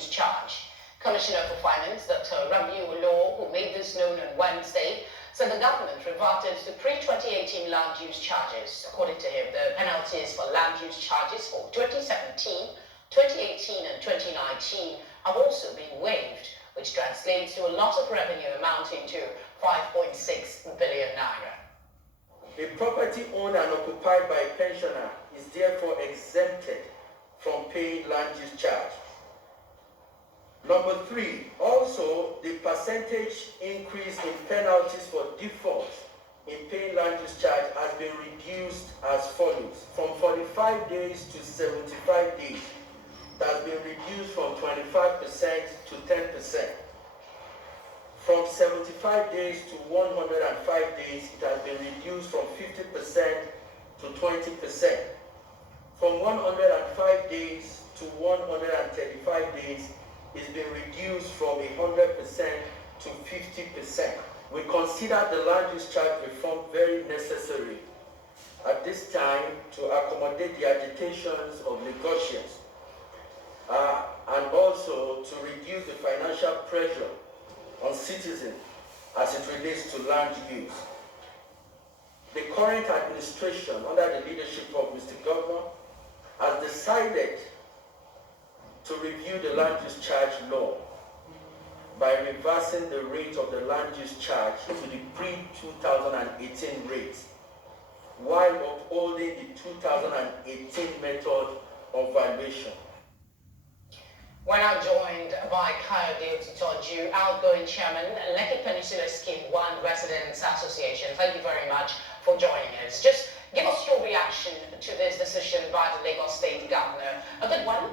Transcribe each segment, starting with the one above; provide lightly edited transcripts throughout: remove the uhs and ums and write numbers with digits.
charge. Commissioner for Finance, Dr. Rabiu Law, who made this known on Wednesday, said the government reverted to pre-2018 land use charges. According to him, the penalties for land use charges for 2017, 2018 and 2019 have also been waived, which translates to a loss of revenue amounting to 5.6 billion naira. A property owned and occupied by a pensioner is therefore exempted from paying land use charge. Number 3, also the percentage increase in penalties for defaults in paying land use charge has been reduced as follows. From 45 days to 75 days, it has been reduced from 25% to 10%. From 75 days to 105 days, it has been reduced from 50% to 20%. From 105 days to 135 days, it's been reduced from 100% to 50%. We consider the land use charge reform very necessary at this time to accommodate the agitations of Lagosians and also to reduce the financial pressure on citizens as it relates to land use. The current administration, under the leadership of Mr. Governor, has decided to review the land use charge law by reversing the rate of the land use charge to the pre-2018 rates, while upholding the 2018 method of valuation. We're now joined by Kayode Otitoju, outgoing chairman, Lekki Peninsula Scheme 1 Residents Association. Thank you very much for joining us. Just give us your reaction to this decision by the Lagos State Governor. A good one?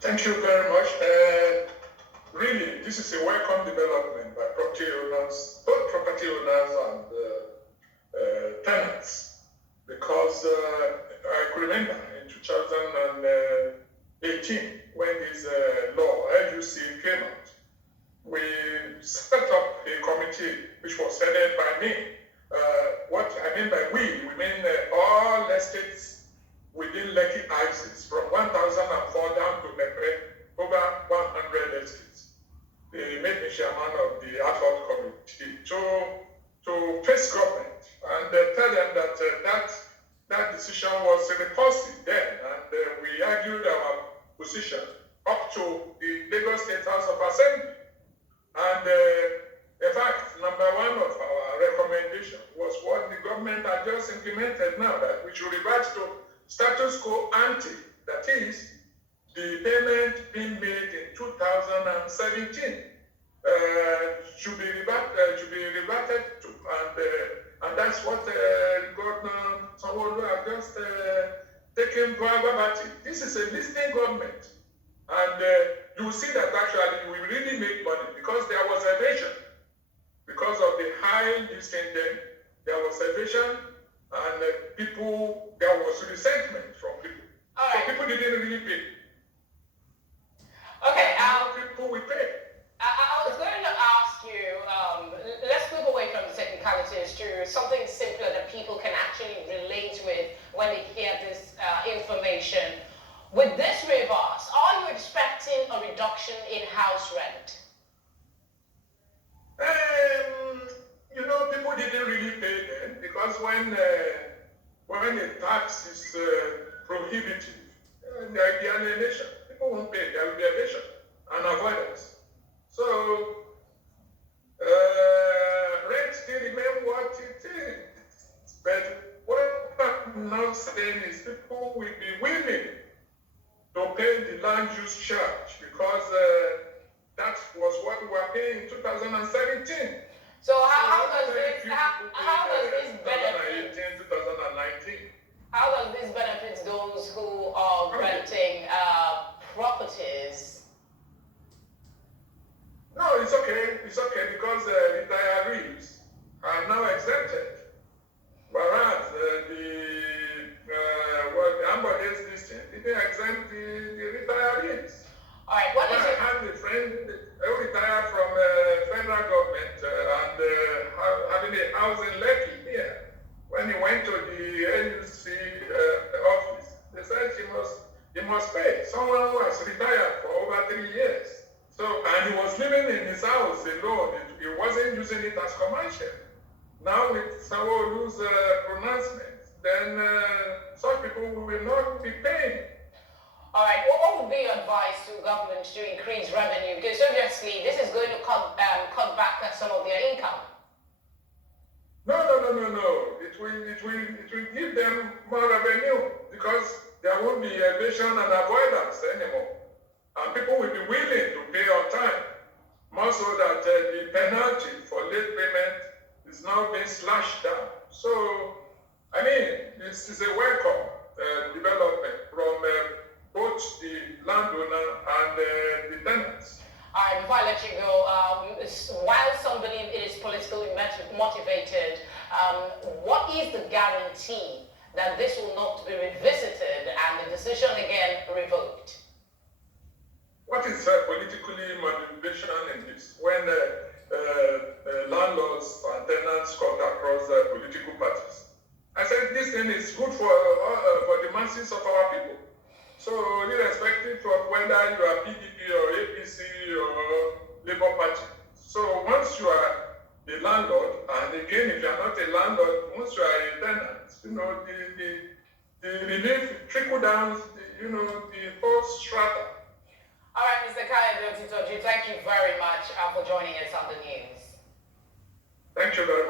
Thank you very much. Really, this is a welcome development by property owners, both property owners and tenants, because I could remember in 2018 when this law, LUC, came out, we set up a committee which was headed by me. What I mean by we mean all estates within Lekki axis, from 1004 down to over 100 estates. They made me chairman of the ad hoc committee to face government and tell them that that decision was repulsive then, and we argued our position up to the Lagos State House of Assembly. And in fact, number 1 of our recommendation was what the government had just implemented now, that we should revert to status quo ante, that is, the payment being made in 2017 should be reverted to, and that's what Governor Sanwo-Olu has just taken verbatim. This is a listening government, and you will see that actually we really make money because there was evasion. Because of the high listing then, there was evasion, and there was resentment from people. All right. So people didn't really pay. Okay. People will pay. I was going to ask you, let's move away from the technicalities to something simpler that people can actually relate with when they hear this information. With this reverse, are you expecting a reduction in house rent? People didn't really pay then, because when a tax is prohibitive, there will be alienation. People won't pay. There will be evasion and avoidance. So rent still remain what it is. But what I'm now saying is people will be willing to pay the land use charge, because that was what we were paying in 2017. So how does this benefit 2019? How does this benefit those who are renting properties? No, it's okay. It's okay because retirees are now exempted, whereas the Amboday's listing didn't exempt the retirees. All right. What is it? I have a friend who retired from federal government and having a house in Lekki here. When he went to the NUC office, they said he must pay. Someone who has retired for over 3 years. So, and he was living in his house alone. He wasn't using it as commercial. Now with Sanwo-Olu's pronouncement, then such people will not be paying. All right, what would be your advice to government to increase revenue? Because obviously this is going to cut back some of their income. No. It will give them more revenue because there won't be evasion and avoidance anymore. And people will be willing to pay on time. More so that the penalty for late payment is now being slashed down. So, I mean, this is a welcome development from both the landowner and the tenants. All right, before I let you go, while somebody is politically motivated, what is the guarantee that this will not be revisited and the decision again revoked? What is politically motivation in this? When landlords and tenants cut across political parties. I said this thing is good for the masses of our people. So irrespective of whether you are PDP or APC or Labour Party. So once you are a landlord, and again if you are not a landlord, once you are a tenant, you know, the relief trickle down, you know, the whole strata. All right, Mr. Kayode Otitoju, thank you very much for joining us on the news. Thank you very much.